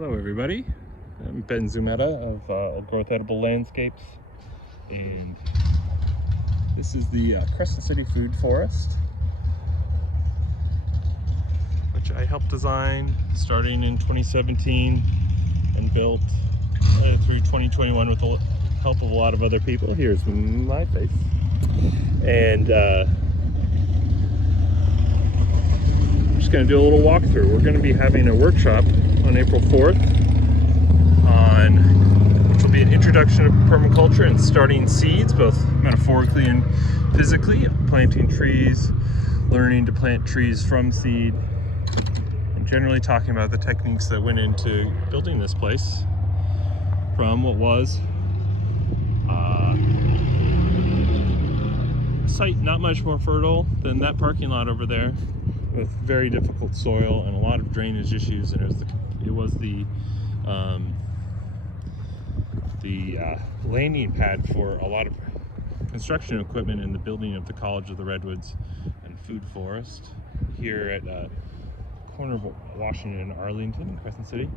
Hello everybody, I'm Ben Zumeta of Old Growth Edible Landscapes, and this is the Crescent City Food Forest, which I helped design starting in 2017 and built through 2021 with the help of a lot of other people. Here's my face. And I'm just going to do a little walkthrough. We're going to be having a workshop on April 4th which will be an introduction to permaculture and starting seeds, both metaphorically and physically, planting trees, learning to plant trees from seed, and generally talking about the techniques that went into building this place from what was a site not much more fertile than that parking lot over there, with very difficult soil and a lot of drainage issues, and it was the landing pad for a lot of construction equipment in the building of the College of the Redwoods and Food Forest here at corner of Washington and Arlington in Crescent City.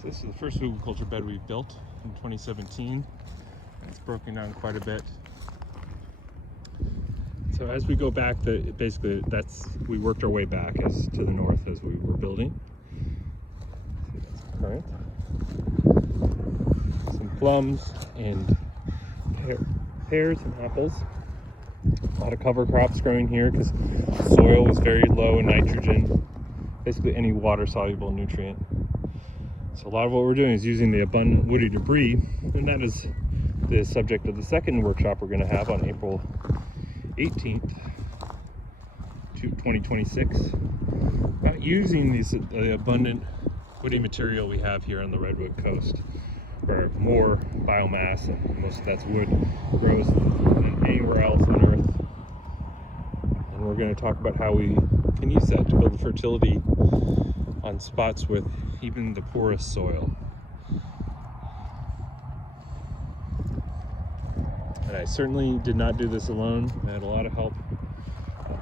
So this is the first hugelkultur bed we've built in 2017. It's broken down quite a bit. So as we go back, we worked our way back to the north as we were building. That's current. Some plums and pears and apples. A lot of cover crops growing here because the soil was very low in nitrogen, basically any water soluble nutrient. So a lot of what we're doing is using the abundant woody debris, and that is the subject of the second workshop we're going to have on April 18th, 2026, about using the abundant woody material we have here on the Redwood coast, where more biomass, and most of that's wood, grows than anywhere else on Earth. And we're going to talk about how we can use that to build fertility on spots with even the poorest soil. And I certainly did not do this alone. I had a lot of help,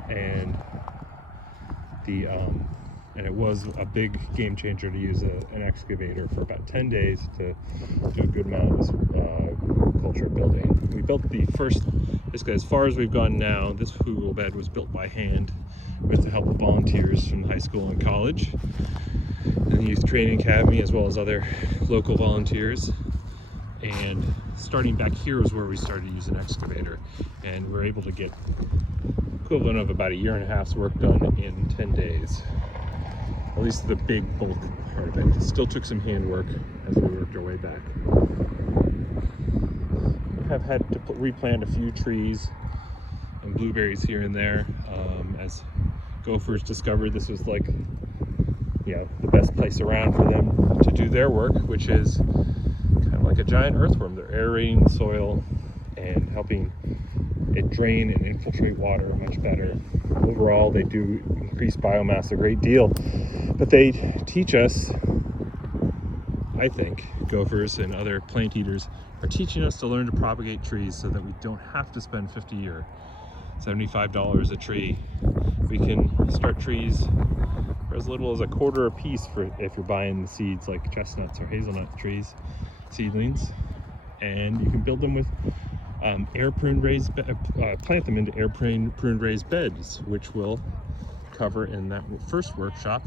and it was a big game changer to use an excavator for about 10 days to do a good amount of this culture building. We built the first, basically as far as we've gone now, this hugel bed was built by hand with the help of volunteers from high school and college and the Youth Training Academy, as well as other local volunteers. And starting back here was where we started using an excavator, and we were able to get equivalent of about a year and a half's work done in 10 days. At least the big bulk part of it. It still took some handwork as we worked our way back. We have had to replant a few trees and blueberries here and there. As gophers discovered, this was like, the best place around for them to do their work, which is kind of like a giant earthworm. They're aerating the soil and helping it drain and infiltrate water much better. Overall, they do increase biomass a great deal, but they teach us, I think, gophers and other plant eaters are teaching us to learn to propagate trees so that we don't have to spend $50 or $75 a tree. We can start trees for as little as $0.25 a piece if you're buying the seeds like chestnuts or hazelnut trees, seedlings, and you can build them with plant them into air pruned raised beds, which we'll cover in that first workshop.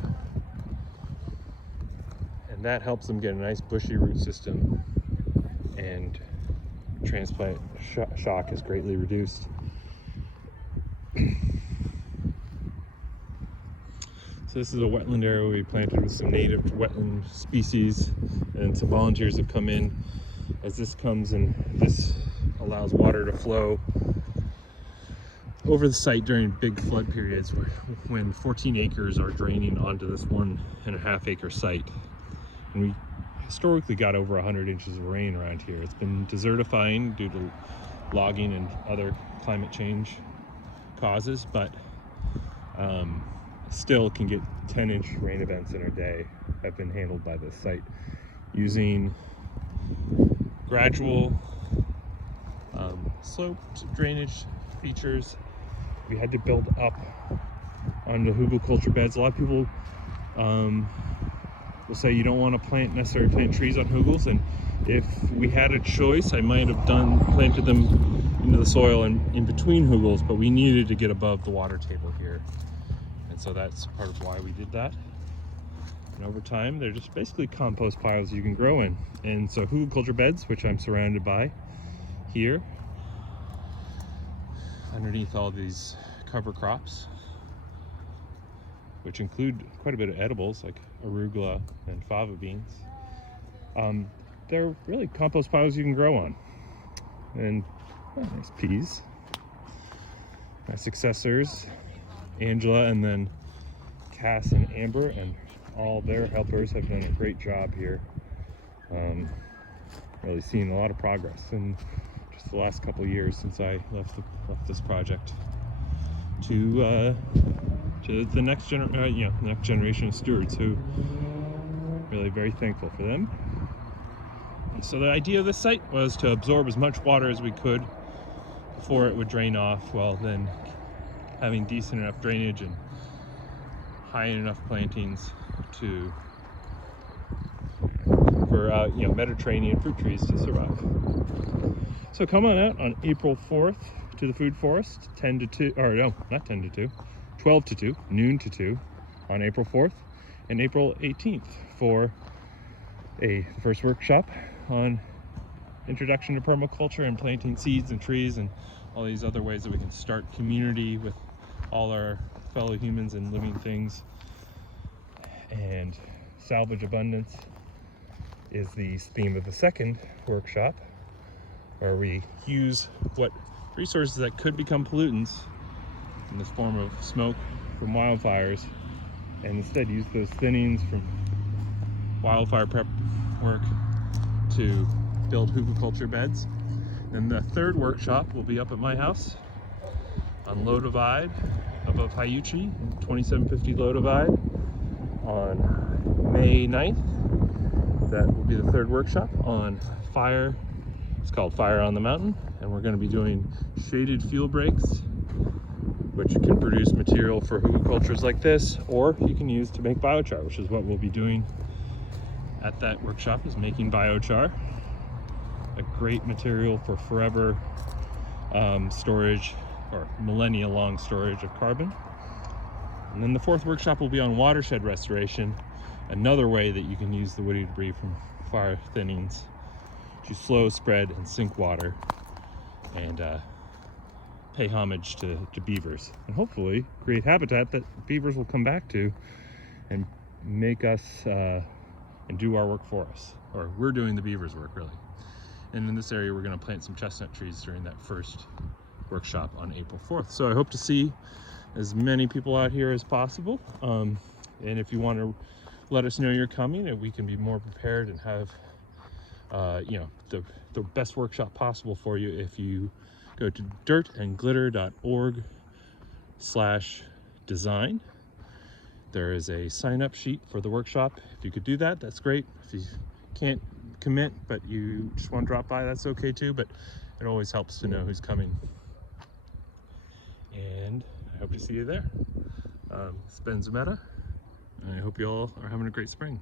And that helps them get a nice bushy root system, and transplant shock is greatly reduced. So this is a wetland area we planted with some native wetland species, and some volunteers have come in as this comes, and this allows water to flow over the site during big flood periods when 14 acres are draining onto this 1.5 acre site. And we historically got over 100 inches of rain around here. It's been desertifying due to logging and other climate change causes, but still can get 10-inch rain events in a day. Have been handled by this site using gradual sloped drainage features. We had to build up on the hugelkultur beds. A lot of people will say you don't want to necessarily plant trees on hugels, and if we had a choice, I might have planted them into the soil and in between hugels, but we needed to get above the water table here, and so that's part of why we did that. And over time, they're just basically compost piles you can grow in. And so hugel culture beds, which I'm surrounded by here, underneath all these cover crops, which include quite a bit of edibles like arugula and fava beans. They're really compost piles you can grow on. And nice peas. My successors, Angela and then Cass and Amber, and all their helpers have done a great job here. Really seen a lot of progress in just the last couple of years since I left this project to the next generation of stewards, who really very thankful for them. So the idea of this site was to absorb as much water as we could before it would drain off, while then having decent enough drainage and high enough plantings for Mediterranean fruit trees to survive. So come on out on April 4th to the Food Forest, 10 to 2, or no, not 10 to 2, 12 to 2, noon to 2 on April 4th, and April 18th for the first workshop on introduction to permaculture and planting seeds and trees and all these other ways that we can start community with all our fellow humans and living things. And Salvage Abundance is the theme of the second workshop, where we use what resources that could become pollutants in this form of smoke from wildfires, and instead use those thinnings from wildfire prep work to build hugelkultur beds. And the third workshop will be up at my house on Low Divide above Hayuchi, 2750 Low Divide, on May 9th. That will be the third workshop on fire. It's called Fire on the Mountain, and we're going to be doing shaded fuel breaks, which can produce material for hugelkulturs like this, or you can use to make biochar, which is what we'll be doing at that workshop, is making biochar, a great material for forever storage, or millennia long storage of carbon. And then the fourth workshop will be on watershed restoration, another way that you can use the woody debris from fire thinnings to slow spread and sink water, and pay homage to beavers, and hopefully create habitat that beavers will come back to and make us and do our work for us, or we're doing the beavers' work, really. And in this area, we're going to plant some chestnut trees during that first workshop on April 4th. So I hope to see as many people out here as possible. And if you want to let us know you're coming, and we can be more prepared and have the best workshop possible for you, if you go to dirtandglitter.org/design. There is a sign-up sheet for the workshop. If you could do that, that's great. If you can't commit, but you just want to drop by, that's okay too, but it always helps to know who's coming. And I hope to see you there. It's been Zumeta, and I hope you all are having a great spring.